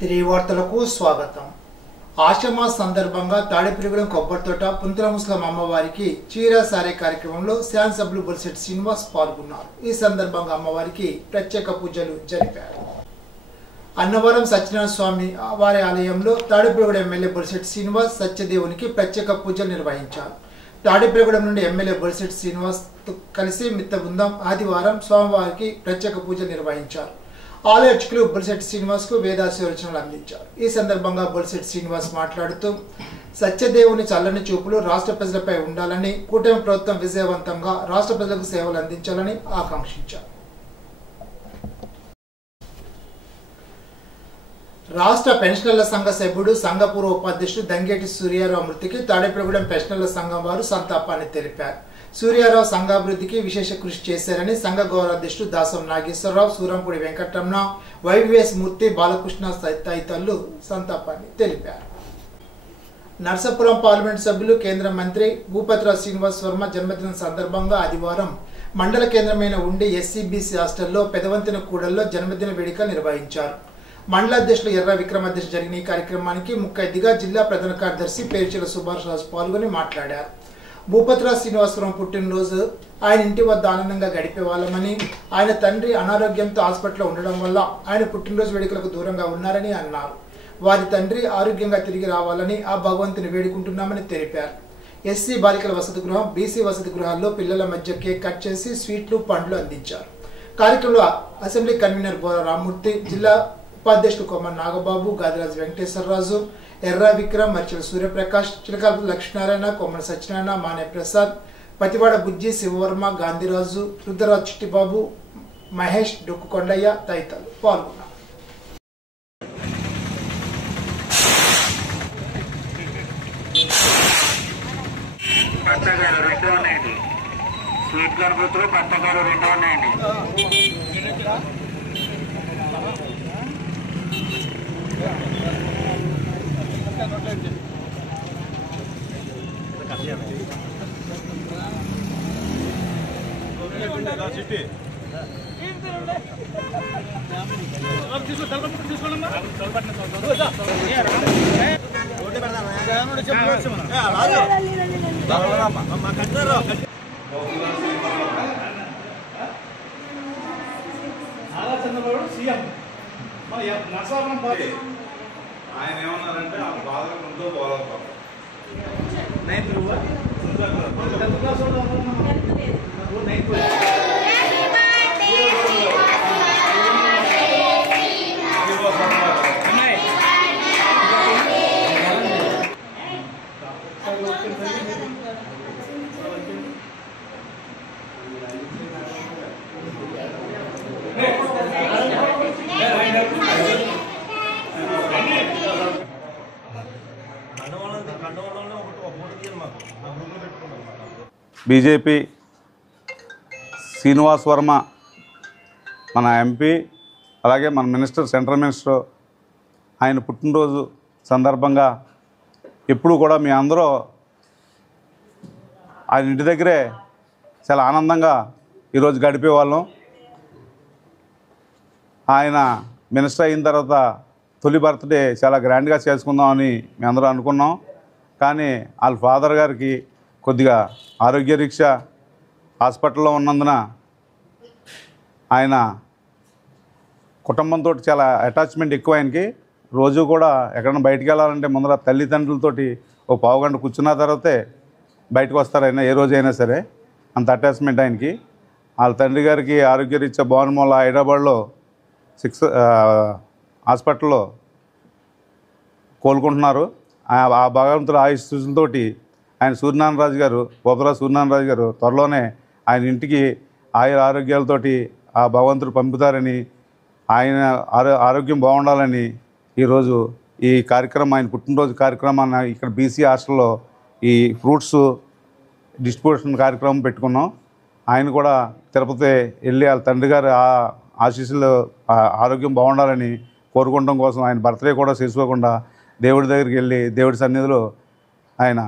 తిరివార్తలకు స్వాగతం. ఆషమా సందర్భంగా తాడిపిరిగూడెం కొబ్బరితోట పుంతల ముస్లిం అమ్మవారికి చీర సారే కార్యక్రమంలో శాసనసభ్యులు బొలిశెట్టి శ్రీనివాస్ పాల్గొన్నారు. ఈ సందర్భంగా అమ్మవారికి ప్రత్యేక పూజలు జరిపారు. అన్నవరం సత్యనారాయణ స్వామి వారి ఆలయంలో తాడిపిరిగూడెం ఎమ్మెల్యే బొలిశెట్టి శ్రీనివాస్ సత్యదేవునికి ప్రత్యేక పూజలు నిర్వహించారు. తాడిపిరిగూడెం నుండి ఎమ్మెల్యే బొలిశెట్టి శ్రీనివాస్ కలిసి మిత్ర బృందం ఆదివారం స్వామివారికి ప్రత్యేక పూజలు నిర్వహించారు. ఆలయ అర్చకులు బొలిశెట్టి శ్రీనివాస్ కు వేదాశీర్వచనాలు అందించారు. ఈ సందర్భంగా బొలిశెట్టి శ్రీనివాస్ మాట్లాడుతూ సత్యదేవుని చల్లని చూపులు రాష్ట్ర ప్రజలపై ఉండాలని, కూటమి ప్రభుత్వం విజయవంతంగా రాష్ట్ర ప్రజలకు సేవలు అందించాలని ఆకాంక్షించారు. రాష్ట్ర పెన్షనర్ల సంఘ సభ్యుడు సంఘపూర్వ ఉపాధ్యక్షుడు దంగేటి సూర్యారావు మృతికి తాడిపిరిగూడెం పెన్షనర్ల సంఘం వారు సంతాపాన్ని తెలిపారు. సూర్యారావు సంఘాభివృద్ధికి విశేష కృషి చేశారని సంఘ గౌరవాధ్యక్షుడు దాసం నాగేశ్వరరావు, సూరంపూడి వెంకటరమణ, వైవిఎస్ మూర్తి, బాలకృష్ణ తదితరులు సంతాపాన్ని తెలిపారు. నర్సాపురం పార్లమెంట్ సభ్యులు కేంద్ర మంత్రి భూపతిరాజు శ్రీనివాస్ వర్మ జన్మదినం సందర్భంగా ఆదివారం మండల కేంద్రమైన ఉండి ఎస్సీబీసీ హాస్టల్లో పెదవంతిన కూడల్లో జన్మదిన వేడుకలు నిర్వహించారు. మండల అధ్యక్షులు ఎర్ర విక్రమాధ్యక్షులు జరిగిన ఈ కార్యక్రమానికి ముఖ్య అతిథిగా జిల్లా ప్రధాన కార్యదర్శి పేర్చెల సుభాష్ రాజు పాల్గొని మాట్లాడారు. భూపతిరాజు శ్రీనివాసరావు పుట్టినరోజు ఆయన ఇంటి వద్ద ఆనందంగా గడిపే వాళ్ళమని, ఆయన తండ్రి అనారోగ్యంతో హాస్పిటల్లో ఉండడం వల్ల ఆయన పుట్టినరోజు వేడుకలకు దూరంగా ఉన్నారని అన్నారు. వారి తండ్రి ఆరోగ్యంగా తిరిగి రావాలని ఆ భగవంతుని వేడుకుంటున్నామని తెలిపారు. ఎస్సీ బాలికల వసతి గృహం, బీసీ వసతి గృహాల్లో పిల్లల మధ్య కేక్ కట్ చేసి స్వీట్లు, పండ్లు అందించారు. కార్యక్రమంలో అసెంబ్లీ కన్వీనర్ బోర రామ్మూర్తి, జిల్లా ఉపాధ్యక్షులు కొమ్మన్ నాగబాబు, గాదిరాజు వెంకటేశ్వరరాజు, ఎర్ర విక్రమ్, మర్చెల సూర్యప్రకాష్, చిలకల్పు లక్ష్మీనారాయణ, కొమ్మన సత్యనారాయణ, మానే ప్రసాద్, పతివాడ బుజ్జి, శివవర్మ, గాంధీరాజు, రుద్రరాజు, చిట్టిబాబు, మహేష్, డొక్కు కొండయ్య తదితరులు పాల్గొన్నారు. ఆయన ఏమన్నారంటే ఆ బాగా ఉందో పోవాలి బీజేపీ శ్రీనివాస్ వర్మ మన ఎంపీ, అలాగే మన మినిస్టర్, సెంట్రల్ మినిస్టర్, ఆయన పుట్టినరోజు సందర్భంగా ఎప్పుడు కూడా మీ అందరూ ఆయన ఇంటి దగ్గరే చాలా ఆనందంగా ఈరోజు గడిపేవాళ్ళం. ఆయన మినిస్టర్ అయిన తర్వాత తొలి బర్త్డే చాలా గ్రాండ్గా చేసుకుందామని మేము అందరూ అనుకున్నాం. కానీ వాళ్ళ ఫాదర్ గారికి కొద్దిగా ఆరోగ్య రీత్యా హాస్పిటల్లో ఉన్నందున ఆయన కుటుంబంతో చాలా అటాచ్మెంట్ ఎక్కువ. ఆయనకి రోజు కూడా ఎక్కడైనా బయటికి వెళ్ళాలంటే ముందర తల్లిదండ్రులతోటి ఓ పావుగంట కూర్చున్న తర్వాతే బయటకు వస్తారైనా ఏ రోజైనా సరే, అంత అటాచ్మెంట్ ఆయనకి. వాళ్ళ తండ్రి గారికి ఆరోగ్య రీత్యా భవన్మూల హైదరాబాద్లో హాస్పిటల్లో కోలుకుంటున్నారు. ఆ భగవంతుల ఆయుష్తోటి ఆయన సూర్యనారాయణరాజు గారు, బొబ్బరా సూర్యనారాయణరాజు గారు త్వరలోనే ఆయన ఇంటికి ఆరోగ్యాలతోటి ఆ భగవంతుడు పంపుతారని, ఆయన ఆరోగ్యం బాగుండాలని ఈరోజు ఈ కార్యక్రమం, ఆయన పుట్టినరోజు కార్యక్రమాన్ని ఇక్కడ బీసీ హాస్టల్లో ఈ ఫ్రూట్స్ డిస్ట్రిబ్యూషన్ కార్యక్రమం పెట్టుకున్నాం. ఆయన కూడా తిరుపతి వెళ్ళి వాళ్ళ తండ్రి గారు ఆశీస్సులు, ఆరోగ్యం బాగుండాలని కోరుకోవడం కోసం ఆయన బర్త్డే కూడా చేసుకోకుండా దేవుడి దగ్గరికి వెళ్ళి దేవుడి సన్నిధిలో ఆయన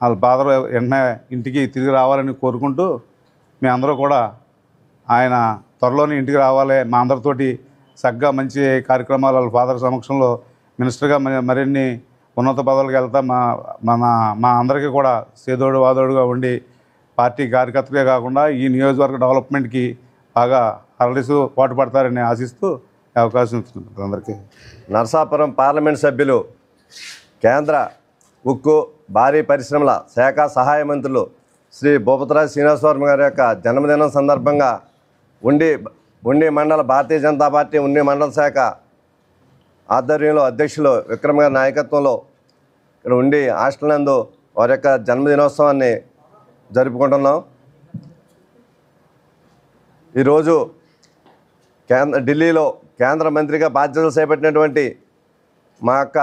వాళ్ళ ఫాదర్ వెంటనే ఇంటికి తిరిగి రావాలని కోరుకుంటూ మీ అందరూ కూడా ఆయన త్వరలోనే ఇంటికి రావాలి, మా అందరితోటి చక్కగా మంచి కార్యక్రమాలు వాళ్ళ ఫాదర్ సమక్షంలో మినిస్టర్గా మరిన్ని ఉన్నత పదవులకు వెళ్తా మా అందరికీ కూడా సేదోడు వాదోడుగా ఉండి పార్టీ కార్యకర్తగా కాకుండా ఈ నియోజకవర్గ డెవలప్మెంట్కి బాగా అరలిస్తూ పాటుపడతారని ఆశిస్తూ అవకాశం ఇస్తుంది అందరికీ. నరసాపురం పార్లమెంట్ సభ్యులు, కేంద్ర ఉక్కు భారీ పరిశ్రమల శాఖ సహాయ మంత్రులు శ్రీ భూపతిరాజు శ్రీనివాసవర్మ గారి యొక్క జన్మదినం సందర్భంగా ఉండి మండల భారతీయ జనతా పార్టీ ఉండి మండల శాఖ ఆధ్వర్యంలో అధ్యక్షులు విక్రమ్ గారి నాయకత్వంలో ఇక్కడ ఉండి హాస్టల్ నందు వారి యొక్క జన్మదినోత్సవాన్ని జరుపుకుంటున్నాం. ఈరోజు ఢిల్లీలో కేంద్ర మంత్రిగా బాధ్యతలు చేపట్టినటువంటి మా యొక్క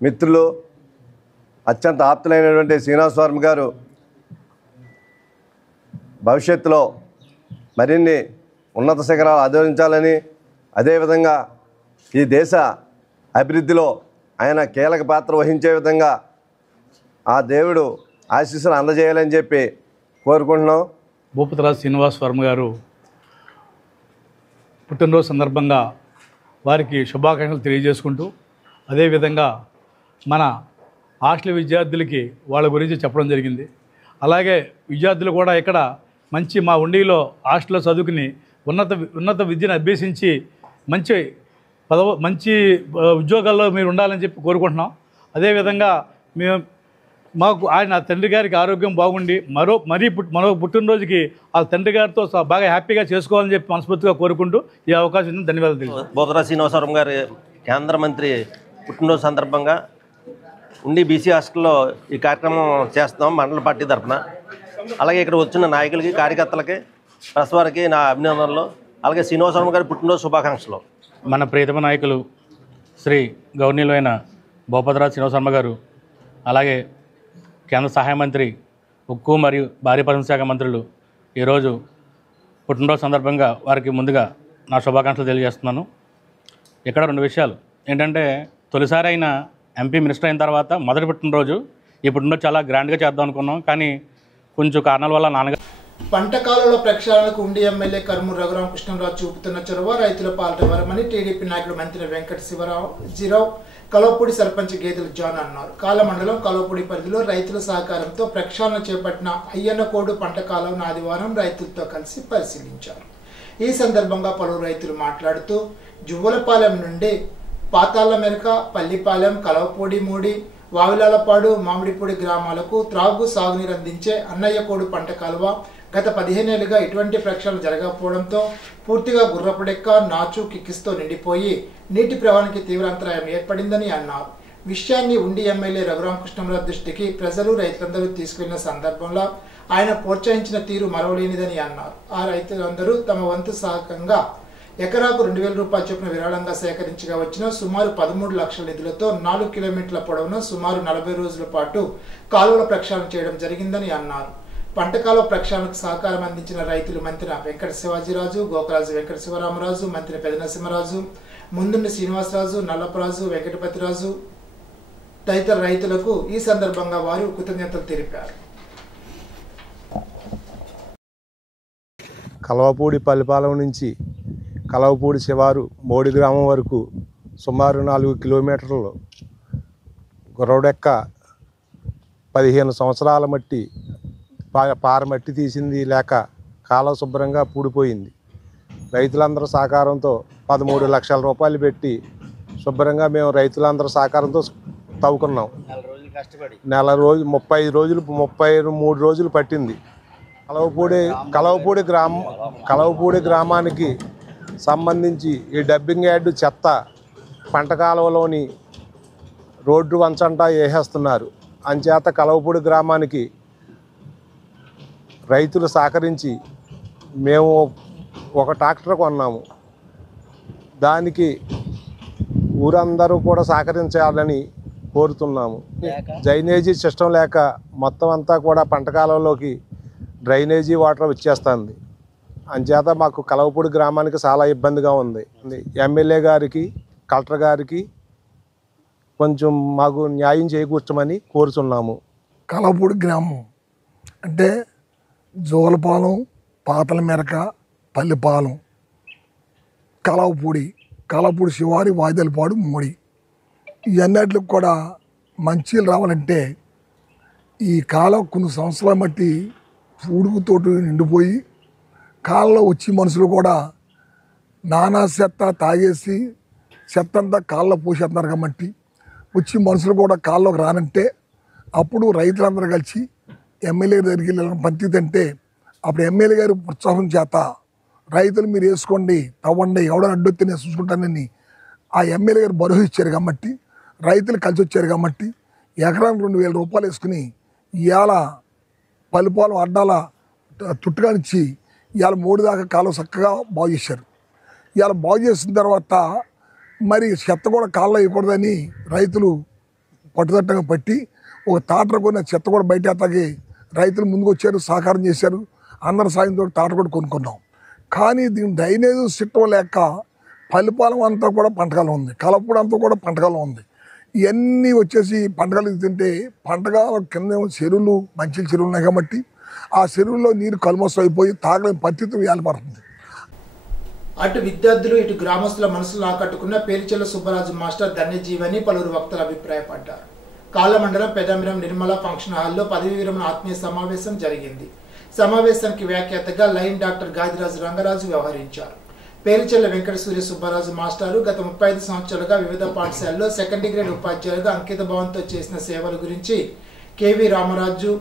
మిత్రులు, అత్యంత ఆప్తులైనటువంటి శ్రీనివాసవర్మ గారు భవిష్యత్తులో మరిన్ని ఉన్నత శిఖరాలు అధిరోహించాలని, అదేవిధంగా ఈ దేశ అభివృద్ధిలో ఆయన కీలక పాత్ర వహించే విధంగా ఆ దేవుడు ఆశీస్సులు అందజేయాలని చెప్పి కోరుకుంటున్నాం. భూపతిరాజు శ్రీనివాసవర్మ గారు పుట్టినరోజు సందర్భంగా వారికి శుభాకాంక్షలు తెలియజేసుకుంటూ, అదేవిధంగా మన హాస్టల్ విద్యార్థులకి వాళ్ళ గురించి చెప్పడం జరిగింది. అలాగే విద్యార్థులు కూడా ఇక్కడ మంచి మా ఉండిలో హాస్టల్లో చదువుకుని ఉన్నత విద్యను అభ్యసించి మంచి ఉద్యోగాల్లో మీరు ఉండాలని చెప్పి కోరుకుంటున్నాం. అదేవిధంగా మాకు ఆయన తండ్రి గారికి ఆరోగ్యం బాగుండి మరో పుట్టినరోజుకి వాళ్ళ తండ్రి గారితో బాగా హ్యాపీగా చేసుకోవాలని చెప్పి మనస్ఫూర్తిగా కోరుకుంటూ ఈ అవకాశం ఇచ్చిన ధన్యవాదాలు తెలుసు. భూపతిరాజు శ్రీనివాసవర్మ గారి కేంద్ర మంత్రి పుట్టినరోజు సందర్భంగా ఉండి బీసీ హాస్టల్లో ఈ కార్యక్రమం చేస్తున్నాం మండల పార్టీ తరఫున. అలాగే ఇక్కడ వచ్చిన నాయకులకి, కార్యకర్తలకి, ప్రెస్ వారికి నా అభినందనలు. అలాగే శ్రీనివాసవర్మ గారి పుట్టినరోజు శుభాకాంక్షలు. మన ప్రియతమ నాయకులు శ్రీ గవర్నీయులైన భూపతిరాజు శ్రీనివాసవర్మ గారు, అలాగే కేంద్ర సహాయ మంత్రి, ఉక్కు మరియు భారీ పరిశ్రమ శాఖ మంత్రులు ఈరోజు పుట్టినరోజు సందర్భంగా వారికి ముందుగా నా శుభాకాంక్షలు తెలియజేస్తున్నాను. ఇక్కడ 2 విషయాలు ఏంటంటే, తొలిసారి అయిన ఎంపీ మినిస్టర్ అయిన తర్వాత మొదటి పుట్టినరోజు, ఈ పుట్టినరోజు చాలా గ్రాండ్గా చేద్దాం అనుకున్నాం. కానీ కొంచెం కారణాల వల్ల నాన్నగారు పంట కాలంలో ప్రక్షాళనకు ఉండి ఎమ్మెల్యే కర్మూరు రఘురామకృష్ణరాజు చూపుతున్న చొరవ రైతుల పాల్గొనమని టీడీపీ నాయకులు మంత్రి వెంకట శివరావు కలవపూడి సర్పంచ్ గేదెల జాన్ అన్నారు. కాల మండలం కలవపూడి పరిధిలో రైతుల సహకారంతో ప్రక్షాళన చేపట్టిన అయ్యన్నకోడు పంట కాలువను ఆదివారం రైతులతో కలిసి పరిశీలించారు. ఈ సందర్భంగా పలువురు రైతులు మాట్లాడుతూ జువ్వలపాలెం నుండి పాతాళ్ల మెరక, పల్లిపాలెం, కలవపూడి మూడి, వావిలాలపాడు, మామిడిపూడి గ్రామాలకు త్రాగు సాగునీరు అందించే అన్నయ్యకోడు పంట కాలువ గత 15 ఏళ్లుగా ఎటువంటి ప్రక్షాళన జరగకపోవడంతో పూర్తిగా గుర్రపుడెక్క, నాచు, కిక్కిస్తో నిండిపోయి నీటి ప్రవాహానికి తీవ్ర అంతరాయం ఏర్పడిందని అన్నారు. విషయాన్ని ఉండి ఎమ్మెల్యే రఘురామకృష్ణరావు దృష్టికి ప్రజలు, రైతులందరూ తీసుకెళ్లిన సందర్భంలో ఆయన ప్రోత్సహించిన తీరు మరవలేనిదని అన్నారు. ఆ రైతులందరూ తమ వంతు సహకంగా ఎకరాకు 2,000 రూపాయల చొప్పున విరాళంగా సేకరించగా వచ్చిన సుమారు 13 లక్షల నిధులతో 4 కిలోమీటర్ల పొడవున సుమారు 40 రోజుల పాటు కాలువల ప్రక్షాళన చేయడం జరిగిందని అన్నారు. పంట కాలువ ప్రక్షాళనకు సహకారం అందించిన రైతులు మంత్రి వెంకట శివాజీరాజు, గోకరాజు వెంకట శివరామరాజు, మంత్రి పెదనరసింహరాజు, ముందుండి శ్రీనివాసరాజు, నల్లపరాజు, వెంకటపతిరాజు తదితర రైతులకు ఈ సందర్భంగా వారు కృతజ్ఞతలు తెలిపారు. కలవపూడి పల్లిపాలెం నుంచి కలవపూడి శివారు మోడి గ్రామం వరకు సుమారు 4 కిలోమీటర్లు గుర్రపుడెక్క 15 సంవత్సరాల మట్టి పారమట్టి తీసింది లేక కాలువ శుభ్రంగా పూడిపోయింది. రైతులందరూ సహకారంతో 13 లక్షల రూపాయలు పెట్టి శుభ్రంగా మేము రైతులందరూ సహకారంతో తవ్వుకున్నాం. 33 రోజులు పట్టింది. కలవపూడి గ్రామానికి సంబంధించి ఈ డబ్బింగ్ యార్డు చెత్త పంట కాలువలోని రోడ్డు వంచంటా వేసేస్తున్నారు. అంచేత కలవపూడి గ్రామానికి రైతులు సహకరించి మేము ఒక ట్రాక్టర్ కొన్నాము. దానికి ఊరందరూ కూడా సహకరించాలని కోరుతున్నాము. డ్రైనేజీ సిస్టమ్ లేక మొత్తం అంతా కూడా పంట కాలంలోకి డ్రైనేజీ వాటర్ వచ్చేస్తుంది. అంచేత మాకు కలవపూడి గ్రామానికి చాలా ఇబ్బందిగా ఉంది. ఎమ్మెల్యే గారికి, కలెక్టర్ గారికి కొంచెం మాకు న్యాయం చేకూర్చమని కోరుతున్నాము. కలవపూడి గ్రామం అంటే జోలపాలెం, పాతల మెరక, పల్లిపాలెం, కలవపూడి కలపూడి శివారి, వాయిదలపాడు, మోడి ఇవన్నిటికి కూడా మంచిలు రావాలంటే ఈ కాలం కొన్ని సంవత్సరాల బట్టి ఉడుకుతోటి నిండిపోయి కాళ్ళలో వచ్చి మనుషులు కూడా నానా చెత్త తాగేసి చెత్త అంతా కాళ్ళలో పోసేస్తున్నారు కాబట్టి వచ్చి మనుషులు కూడా కాళ్ళలోకి రానంటే అప్పుడు రైతులందరూ కలిసి ఎమ్మెల్యే దగ్గరికి వెళ్ళిన పరిస్థితి అంటే అప్పుడు ఎమ్మెల్యే గారు ప్రోత్సాహం చేత రైతులు మీరు వేసుకోండి, తవ్వండి, ఎవడో అడ్డొత్తి నేను చూసుకుంటానని ఆ ఎమ్మెల్యే గారు భరోసా ఇచ్చారు కాబట్టి రైతులు కలిసి వచ్చారు కాబట్టి ఎకరానికి 2,000 రూపాయలు వేసుకుని ఇవాళ పలుపాలు అడ్డాల చుట్టుకానిచ్చి ఇవాళ 3 దాకా కాలం చక్కగా బాగు చేశారు. ఇవాళ బాగు చేసిన తర్వాత మరి చెత్త కూడా కాళ్ళలో వేయకూడదని రైతులు పట్టుదట్టంగా పట్టి ఒక తాటర కొన్న చెత్త కూడా బయట ఎత్తాకి రైతులు ముందుకు వచ్చారు, సహకారం చేశారు. అందరి సాయంతో తాట కూడా కొనుక్కున్నాం. కానీ దీని డ్రైనేజ్ సిట్టం లేక పల్లిపాలెం అంతా కూడా పంటకాలం ఉంది, కలపూడి అంతా కూడా పంటకాలం ఉంది. ఇవన్నీ వచ్చేసి పంటకాలు తింటే పంటకాల కింద చెరువులు, మంచి చెరువులు ఉన్నాయి కాబట్టి ఆ చెరువుల్లో నీరు కలుమోసం అయిపోయి తాగలేని పరిస్థితి ఏర్పడుతుంది. అటు విద్యార్థులు ఇటు గ్రామస్తుల మనసులు ఆకట్టుకున్న పేరుచెల్ల సుబ్బరాజు మాస్టర్ ధన్యజీవని పలువురు వక్తలు అభిప్రాయపడ్డారు. కాళ్ళ మండలం పెదమిరం నిర్మల ఫంక్షన్ హాల్లో పదవీ విరమణ ఆత్మీయ సమావేశం జరిగింది. సమావేశానికి వ్యాఖ్యాతగా లైన్ డాక్టర్ గాదిరాజు రంగరాజు వ్యవహరించారు. పేరుచెల్ల వెంకట సూర్య సుబ్బరాజు మాస్టారు గత 35 సంవత్సరాలుగా వివిధ పాఠశాలల్లో సెకండరీ గ్రేడ్ ఉపాధ్యాయులుగా అంకిత భావంతో చేసిన సేవల గురించి కేవీ రామరాజు,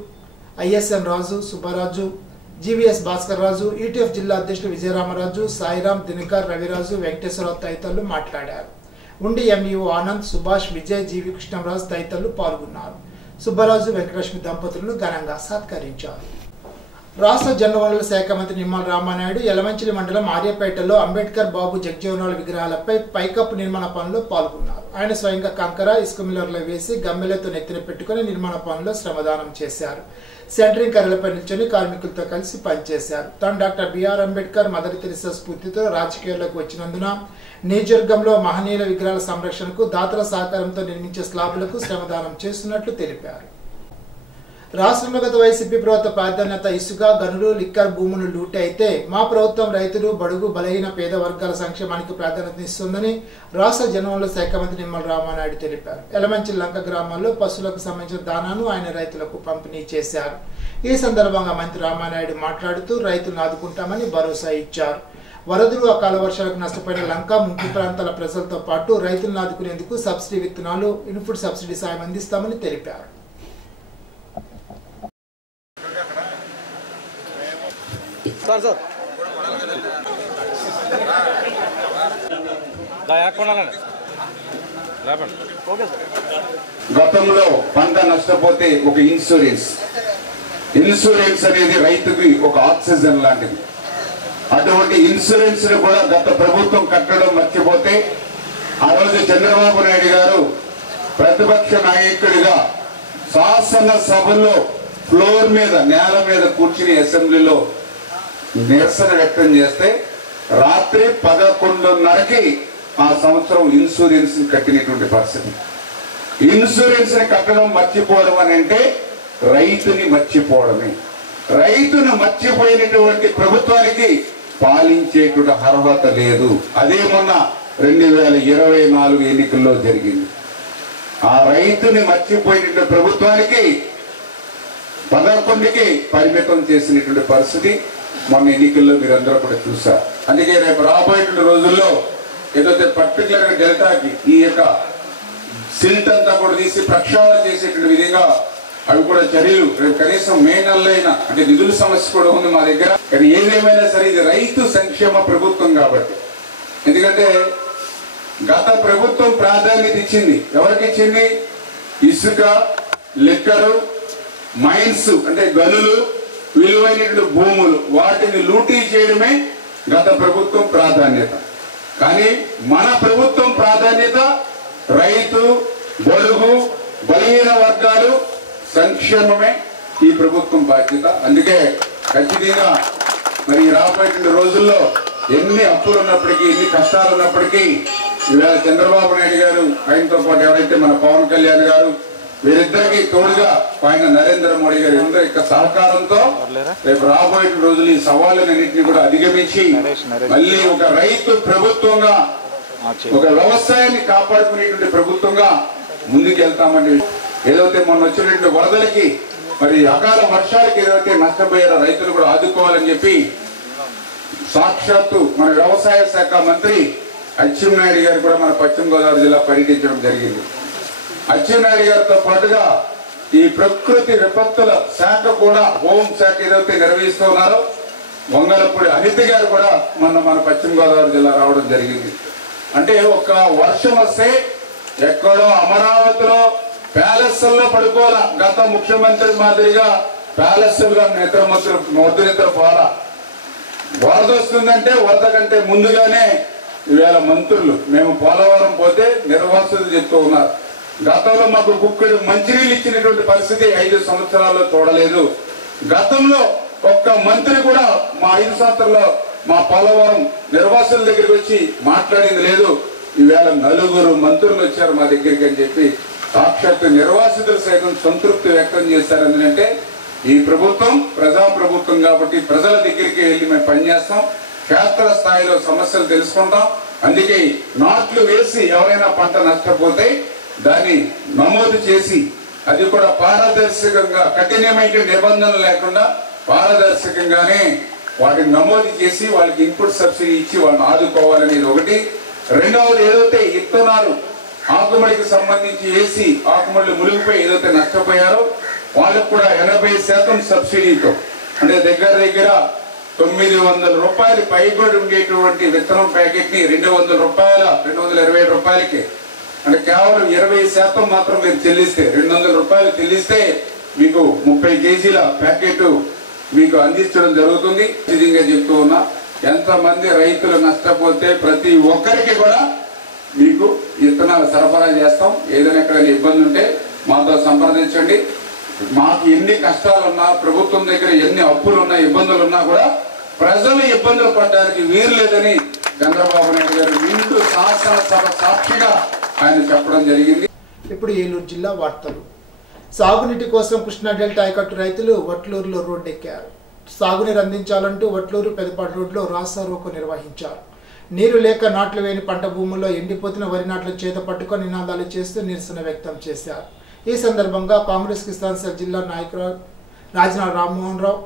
ఐఎస్ఎన్ రాజు, సుబ్బరాజు, జీవీఎస్ భాస్కర్ రాజు, ఈటీఎఫ్ జిల్లా అధ్యక్షులు విజయరామరాజు, సాయిరాం, దినకర్, రవిరాజు, వెంకటేశ్వరరావు తదితరులు మాట్లాడారు. ఉండి ఎంఈఓ ఆనంద్, సుభాష్, విజయ్, జీవి కృష్ణరాజు తదితరులు పాల్గొన్నారు. సుబ్బరాజు, వెంకటలక్ష్మి దంపతులను ఘనంగా సత్కరించారు. రాష్ట్ర జలవనరుల శాఖ మంత్రి నిమ్మల రామానాయుడు యలమంచిలి మండలం ఆర్యపేటలో అంబేద్కర్, బాబు జగజీవనరావు విగ్రహాలపై పైకప్పు నిర్మాణ పనుల్లో పాల్గొన్నారు. ఆయన స్వయంగా కంకర, ఇసుక మిల్లర్లో వేసి గమ్మెలతో నెత్తిన పెట్టుకుని నిర్మాణ పనుల్లో శ్రమదానం చేశారు. సెంటరింగ్ కర్రలపై నిల్చొని కార్మికులతో కలిసి పనిచేశారు. తాను doctor B R Ambedkar, mother Teresa స్ఫూర్తితో రాజకీయాల్లోకి వచ్చినందున నియోజకవర్గంలో మహనీయుల విగ్రహాల సంరక్షణకు దాతల సహకారంతో నిర్మించే స్లాబులకు శ్రమదానం చేస్తున్నట్లు తెలిపారు. రాష్ట్రంలో గత వైసీపీ ప్రభుత్వ ప్రాధాన్యత ఇసుక, గనులు, లిక్కర్ భూములు లూటి అయితే మా ప్రభుత్వం రైతులు, బడుగు, బలహీన పేద వర్గాల సంక్షేమానికి ప్రాధాన్యత ఇస్తుందని రాష్ట్ర జలవనరుల శాఖ మంత్రి నిమ్మల రామానాయుడు తెలిపారు. యలమంచిలి లంక గ్రామాల్లో పశువులకు సంబంధించిన దానాను ఆయన రైతులకు పంపిణీ చేశారు. ఈ సందర్భంగా మంత్రి రామానాయుడు మాట్లాడుతూ రైతులను ఆదుకుంటామని భరోసా ఇచ్చారు. వరదలు, అకాల వర్షాలకు నష్టపోయిన లంక, ముంపు ప్రాంతాల ప్రజలతో పాటు రైతులను ఆదుకునేందుకు సబ్సిడీ విత్తనాలు, ఇన్పుట్ సబ్సిడీ సాయం అందిస్తామని తెలిపారు. గతంలో పంట నష్టపోతే ఒక ఇన్సూరెన్స్ అనేది రైతుకి ఒక ఆక్సిజన్ లాంటిది. అటువంటి ఇన్సూరెన్స్ ని కూడా గత ప్రభుత్వం కట్టడం మర్చిపోతే ఆ రోజు చంద్రబాబు నాయుడు గారు ప్రతిపక్ష నాయకుడిగా శాసనసభలో ఫ్లోర్ మీద, నేల మీద కూర్చుని అసెంబ్లీలో నిరసన వ్యక్తం చేస్తే రాత్రి 11:30కి ఆ సంవత్సరం ఇన్సూరెన్స్ కట్టినటువంటి పరిస్థితి. ఇన్సూరెన్స్ ని కట్టడం మర్చిపోవడం అని అంటే రైతుని మర్చిపోవడమే. రైతును మర్చిపోయినటువంటి ప్రభుత్వానికి పాలించేటువంటి అర్హత లేదు. అదే మొన్న 2024 ఎన్నికల్లో జరిగింది. ఆ రైతుని మర్చిపోయినటువంటి ప్రభుత్వానికి 11కి పరిమితం చేసినటువంటి పరిస్థితి మొన్న ఎన్నికల్లో మీరందరూ కూడా చూశారు. అందుకే రేపు రాబోయే రోజుల్లో ఏదైతే పర్టికులర్ గా డెల్టాకి ఈ యొక్క సిల్ట్ అంతా కూడా తీసి ప్రక్షాళన చేసేటువంటి విధంగా అవి కూడా చర్యలు రేపు కనీసం మే నెలలో అయినా, అంటే నిధుల సమస్య కూడా ఉంది మా దగ్గర. కానీ ఏదేమైనా సరే ఇది రైతు సంక్షేమ ప్రభుత్వం కాబట్టి, ఎందుకంటే గత ప్రభుత్వం ప్రాధాన్యత ఇచ్చింది. ఎవరికి ఇచ్చింది? ఇసుక, లిక్కరు, మైన్స్ అంటే గనులు, విలువైనటువంటి భూములు, వాటిని లూటీ చేయడమే గత ప్రభుత్వం ప్రాధాన్యత. కానీ మన ప్రభుత్వం ప్రాధాన్యత రైతు, బడుగు, బలహీన వర్గాలు సంక్షేమమే ఈ ప్రభుత్వం బాధ్యత. అందుకే ఖచ్చితంగా మరి రాబోయే రోజుల్లో ఎన్ని అప్పులు ఉన్నప్పటికీ, ఎన్ని కష్టాలు ఉన్నప్పటికీ ఇవాళ చంద్రబాబు నాయుడు గారు, ఆయనతో పాటు ఎవరైతే మన పవన్ కళ్యాణ్ గారు, వీరిద్దరికి తోడుగా ఆయన నరేంద్ర మోడీ గారు అందరి యొక్క సహకారంతో రేపు రాబోయే రోజులు ఈ సవాళ్ళన్నింటినీ కూడా అధిగమించి మళ్ళీ ఒక రైతు ప్రభుత్వంగా ఒక వ్యవసాయాన్ని కాపాడుకునేటువంటి ప్రభుత్వంగా ముందుకు వెళ్తామని ఏదైతే మొన్న వచ్చినటువంటి వరదలకి మరి అకాల వర్షాలకి ఏదైతే నష్టపోయారో రైతులు కూడా ఆదుకోవాలని చెప్పి సాక్షాత్తు మన వ్యవసాయ శాఖ మంత్రి అచ్చెన్నాయుడు గారు కూడా మన పశ్చిమ గోదావరి జిల్లా పర్యటించడం జరిగింది. అచ్చెన్నాయుడు గారితో పాటుగా ఈ ప్రకృతి విపత్తుల శాఖ కూడా హోం శాఖ ఏదైతే నిర్వహిస్తున్నారో వంగలపూడి అనిత గారు కూడా మన పశ్చిమ గోదావరి జిల్లా రావడం జరిగింది. అంటే ఒక వర్షం వస్తే ఎక్కడో అమరావతిలో ప్యాలెస్ల్లో పడుకోవాలా, గత ముఖ్యమంత్రి మాదిరిగా ప్యాలెస్లుగా నిద్ర పోవాలా. వరద వస్తుందంటే వరద కంటే ముందుగానే ఈవేళ మంత్రులు మేము పోలవరం పోతే నిర్వాసితులు చెప్తూ ఉన్నారు. గతంలో మాకు కుక్కడు మంచినీళ్ళు ఇచ్చినటువంటి పరిస్థితి 5 సంవత్సరాల్లో చూడలేదు. గతంలో ఒక్క మంత్రి కూడా మా 5 సంవత్సరాల్లో మా పోలవరం నిర్వాసుల దగ్గరికి వచ్చి మాట్లాడింది లేదు. ఈవేళ 4 మంత్రులు వచ్చారు మా దగ్గరికి అని చెప్పి సాక్షాత్తు నిర్వాసితులు సైతం సంతృప్తి వ్యక్తం చేశారు. ఎందుకంటే ఈ ప్రభుత్వం ప్రజా ప్రభుత్వం కాబట్టి ప్రజల దగ్గరికి వెళ్ళి మేము పనిచేస్తాం, క్షేత్ర స్థాయిలో సమస్యలు తెలుసుకుంటాం. అందుకే నాట్లు వేసి ఎవరైనా పంట నష్టపోతే దాన్ని నమోదు చేసి అది కూడా పారదర్శకంగా కఠినమైన నిబంధనలు లేకుండా పారదర్శకంగానే వాటిని నమోదు చేసి వాళ్ళకి ఇన్పుట్ సబ్సిడీ ఇచ్చి వాళ్ళని ఆదుకోవాలనేది ఒకటి. రెండవది ఏదైతే ఇత్తనాలు ఆకుమడికి సంబంధించి వేసి ఆకుమడులు మునిగిపోయి ఏదైతే నష్టపోయారో వాళ్ళకు కూడా 80% సబ్సిడీతో, అంటే దగ్గర 900 రూపాయలు పైబడి ఉండేటువంటి విత్తనం ప్యాకెట్ ని 200 రూపాయల 227 రూపాయలకి, అంటే కేవలం 20% మాత్రం మీరు చెల్లిస్తే 200 రూపాయలు చెల్లిస్తే మీకు 30 కేజీల ప్యాకెట్ మీకు అందించడం జరుగుతుంది. నిజంగా చెప్తూ ఉన్నా, ఎంతమంది రైతులు నష్టపోతే ప్రతి ఒక్కరికి కూడా మీకు విత్తనాలు సరఫరా చేస్తాం. ఏదైనా ఎక్కడైనా ఇబ్బంది ఉంటే మాతో సంప్రదించండి. మాకు ఎన్ని కష్టాలున్నా, ప్రభుత్వం దగ్గర ఎన్ని అప్పులున్నా, ఇబ్బందులున్నా కూడా ప్రజలు ఇబ్బందులు పడడానికి వీలు లేదని చంద్రబాబు నాయుడు గారు నిండు శాసనసభ సాక్షిగా ఆయన చెప్పడం జరిగింది. ఇప్పుడు ఏలూరు జిల్లా వార్తలు. సాగునీటి కోసం కృష్ణా డెల్టా ఆయకట్టు రైతులు వట్లూరులో రోడ్డెక్కారు. సాగునీరు అందించాలంటూ వట్లూరు పెదపాటి రోడ్లో రాస్తారోకో నిర్వహించారు. నీరు లేక నాట్లు వేయని పంట భూముల్లో ఎండిపోతున్న వరి నాట్లు చేత పట్టుకొని నినాదాలు చేస్తూ నిరసన వ్యక్తం చేశారు. ఈ సందర్భంగా కాంగ్రెస్ కిసాన్ సెల్ జిల్లా నాయకులు రాజనా రామ్మోహన్ రావు,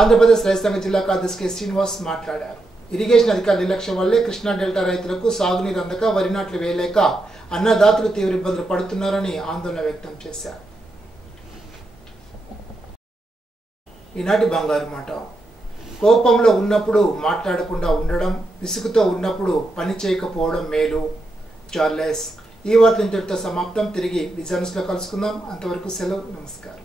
ఆంధ్రప్రదేశ్ రైతు సంఘ జిల్లా కార్యదర్శి కె శ్రీనివాస్ మాట్లాడారు. ఇరిగేషన్ అధికారుల నిర్లక్ష్యం వల్లే కృష్ణా డెల్టా రైతులకు సాగునీరు అందక వరి నాట్లు వేయలేక అన్నదాతలు తీవ్ర ఇబ్బందులు పడుతున్నారని ఆందోళన వ్యక్తం చేశారు. ఈనాటి బంగారు మాట. కోపంలో ఉన్నప్పుడు మాట్లాడకుండా ఉండడం, విసుగుతో ఉన్నప్పుడు పని చేయకపోవడం మేలు. చార్లెస్. ఈ వార్తలు ఇంతటితో సమాప్తం. తిరిగి బిజినెస్ లో కలుసుకుందాం. అంతవరకు సెలవు. నమస్కారం.